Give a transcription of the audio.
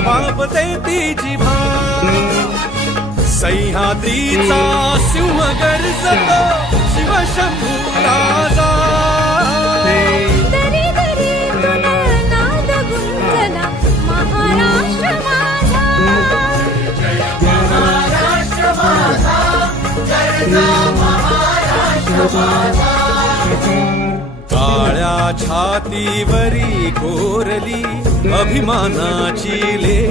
समापते ती जिभा. सह्याद्रीचा सिंह गर्जतो शिवशंभू राजा. महाराष्ट्र माझा. छातीवरी कोरली अभिमानाची लेणी